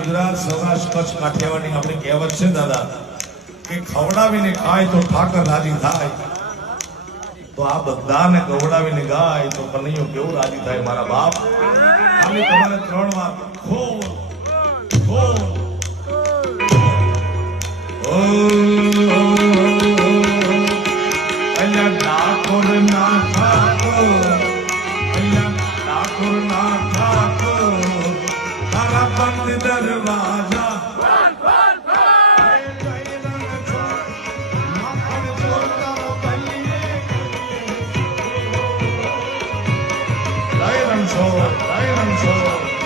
ગુજરાત સૌરાષ્ટ્ર કચ્છ કાઠિયાવાડની આપણી કહેવત છે દાદા કે ખવડાવીને ખાય તો ઠાકર રાજી થાય, તો આ બધાને ખવડાવીને ગાય તો કનૈયો કેવું રાજી થાય મારા બાપ. ખાલી તમારે 3 વાર ખોલ ખોલ અહીંયા ઠાકોર ના ઠાકોર, અહીંયા ઠાકોર ના ઠાકોર, તારા બંધ દરવાજા Diamond Show.